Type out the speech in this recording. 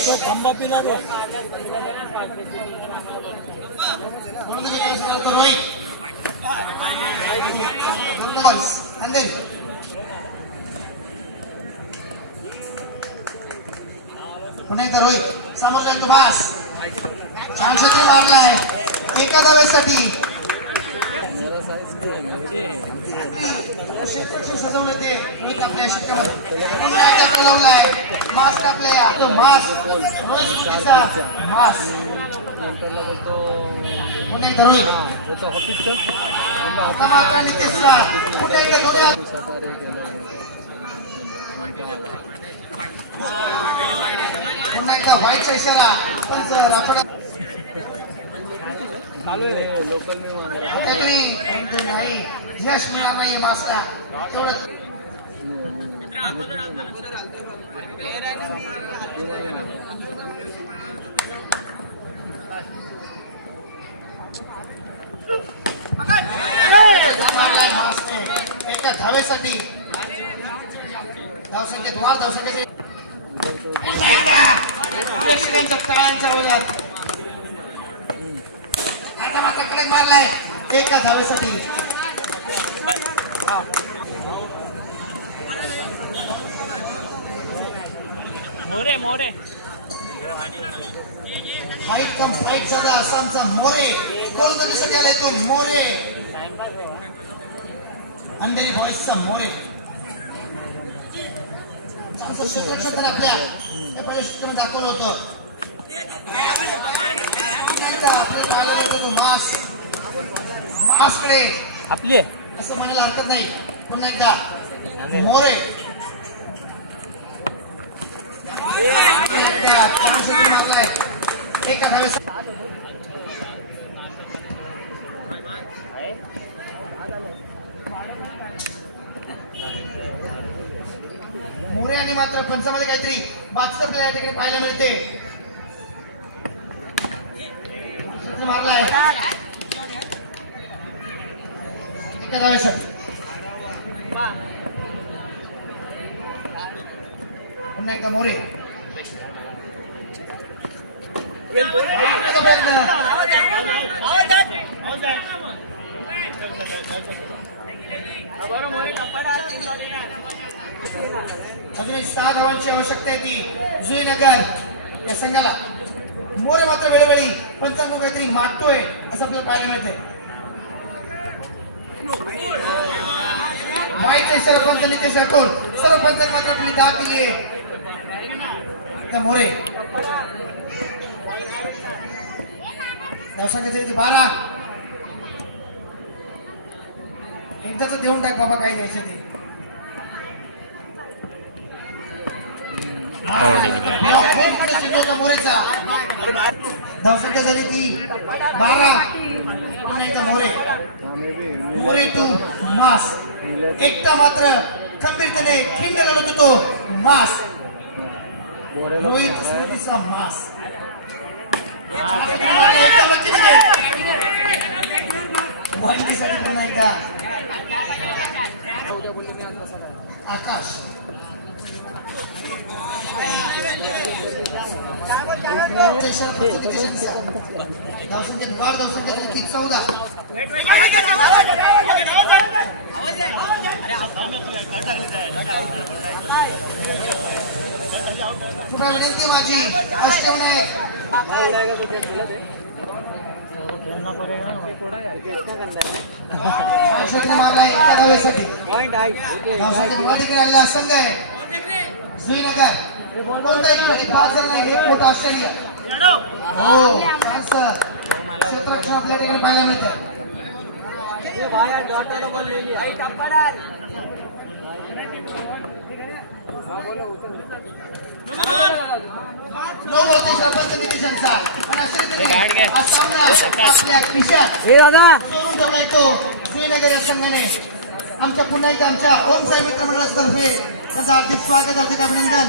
तो खंबा पिला रे रोहित अंधेरी पुन्हा एकदा रोहित समोर जाईल तो बास छान षटकार मारलाय एका धावेसाठी सजवलं ते रोहित आपल्या षटकामध्ये पुन्हा एकदा टोलवलाय मास आपल्या तो मास रोहित स्फूर्तीचा मास पुन्हा एकदा रोहित आता मात्र नितीशचा पुन्हा एकदा दोन्ही पुन्हा एकदा व्हाईटचा इशारा पण राठोडा चालू आहे लोकल में आता तुम्ही परंतु नाही यश मिळणार नाहीये मासला तेवढंच मारलाय मासने एका धावेसाठी धावसंख्येत वाढ धावसंख्येचे प्रेक्षकांच्या टाळ्यांच्या आवाजात आता मात्र कडक मारलाय एका धावेसाठी फाईट कम फाईट झाला आसामचा मोरे गोलंदाजीसाठी आलाय तो मोरे अंधेरी बॉईजचा मोरे चांगलं क्षेत्ररक्षण त्याने आपल्या हे पहिल्या षटकामध्ये दाखवलं होतं आपले पाहायला मिळतो तो मास मासकडे आपली असं म्हणायला हरकत नाही पुन्हा एकदा मोरे एकदा छान षटकार मारलाय एका धावेसाठी मोरे आणि मात्र पंचामध्ये काहीतरी बादशाह आपल्याला या ठिकाणी पाहायला मिळते मारलाय एका धावेसाठी पुन्हा एकदा मोरे प्रयत्न अजून 6 धावांची आवश्यकता आहे ती जुईनगर या संघाला मोरे मात्र वेळोवेळी पंचांग काहीतरी मागतोय असं आपल्याला पाहायला मिळतंय व्हाईटचा इशारा पंच नितेश राठोड सर्व पंचांत मात्र आपली धाव दिली आहे त्या मोरे धावसंख्या झाली 12 एकदाच देऊन टाक बाबा काही द्यायचं ते मोरेचा धावसंख्या झाली ती 12 पुन्हा एकदा मोरे मोरे टू मास एकटा मात्र खंबीरतेने खिंड लावत होतो मास रोहित स्मृतीचा मास वनडीसाठी पुन्हा एकदा आकाश धावसंख्येत वाढ धावसंख्या झाली ती 14 पुन्हा विनंती माझी अष्टविनायक मारला एका धावेसाठी धावसंख्येत वाढ देखील आलेला संघ आहे जुईनगर कोणताही बाद झाला नाही हे मोठं आश्चर्य हो छानसं क्षेत्ररक्षण आपल्या ठिकाणी पाहायला मिळतं जुईनगर या संघाने आमच्या पुन्हा एकदा आमच्या ओम साहेब मित्र मंडळातर्फे त्यांचं हार्दिक स्वागत हार्दिक अभिनंदन.